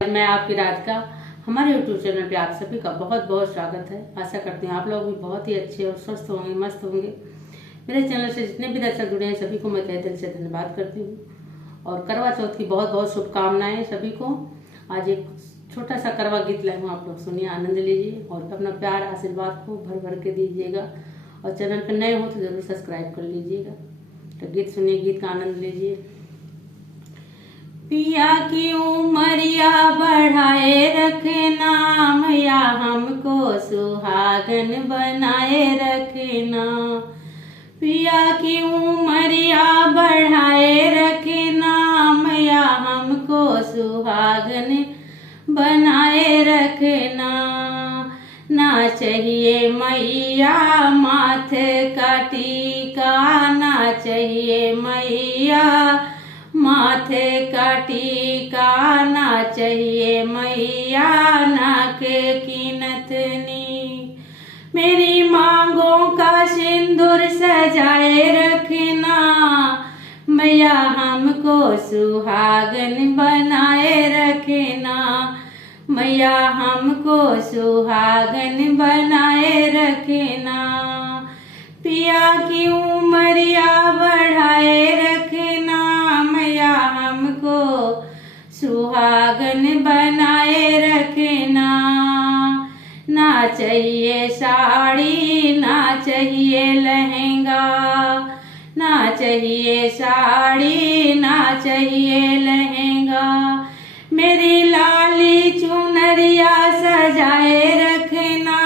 मैं आपकी राधिका। हमारे यूट्यूब चैनल पे आप सभी का बहुत बहुत स्वागत है। आशा करती हूँ आप लोग भी बहुत ही अच्छे और स्वस्थ होंगे, मस्त होंगे। मेरे चैनल से जितने भी दर्शक जुड़े हैं सभी को मैं तहे दिल से धन्यवाद करती हूँ और करवा चौथ की बहुत बहुत शुभकामनाएं सभी को। आज एक छोटा सा करवा गीत लाई हूँ, आप लोग सुनिए, आनंद लीजिए और अपना प्यार आशीर्वाद को भर भर के दीजिएगा। और चैनल पर नए हो तो जरूर सब्सक्राइब कर लीजिएगा। तो गीत सुनिए, गीत का आनंद लीजिए। पिया की उमरिया बढ़ाए रखना, मैया हमको सुहागन बनाए रखना। पिया की उमरिया बढ़ाए रखना, मैया हमको सुहागन बनाए रखना। ना चाहिए मैया माथे का टीका, ना चाहिए मैया माथे का टीका, ना चाहिए मैया नाक की नथनी। मेरी मांगों का सिंदूर सजाए रखना, मैया हमको सुहागन बनाए रखना। मैया हमको सुहागन बनाए रखना। पिया की उमरिया बढ़ाए रखना, मैया हमको सुहागन बनाए रखना। ना चाहिए साड़ी, ना चाहिए लहंगा, ना चाहिए साड़ी, ना चाहिए लहंगा। मेरी लाली चुनरिया सजाए रखना,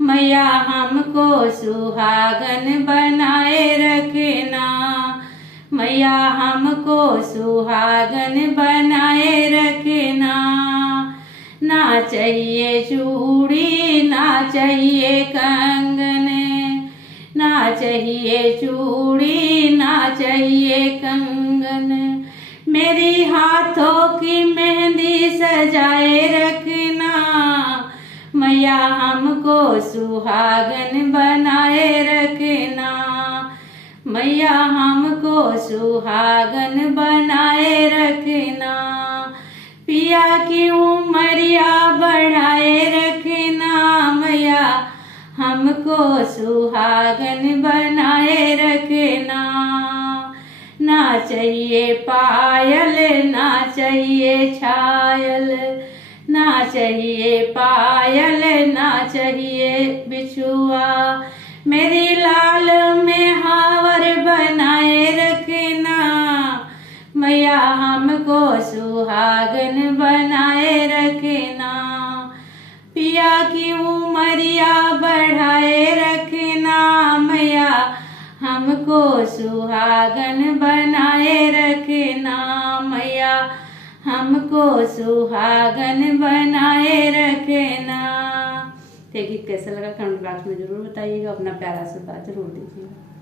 मैया हमको सुहागन बनाए रखना। मैया हमको सुहागन बनाए रखना। ना चाहिए चूड़ी, ना चाहिए कंगन, ना चाहिए चूड़ी, ना चाहिए कंगन। मेरी हाथों की मेहंदी सजाए रखना, मैया हमको सुहागन बनाए रखना। मैया हमको सुहागन बनाए रखना। पिया की उमरिया बढ़ाए रखना, मैया हमको सुहागन बनाए रखना। ना चाहिए पायल, ना चाहिए छायल, ना चाहिए पायल, ना चाहिए बिछुआ। मेरी लाल में हावर बनाए रखना, मैया हमको सुहागन बनाए रखना। पिया की उमरिया बढ़ाए रखना, मैया हमको सुहागन बनाए रखना। मैया हमको सुहागन बनाए रखना। ये गीत कैसा लगा कमेंट बॉक्स में जरूर बताइएगा। अपना प्यारा आशीर्वाद जरूर दीजिएगा।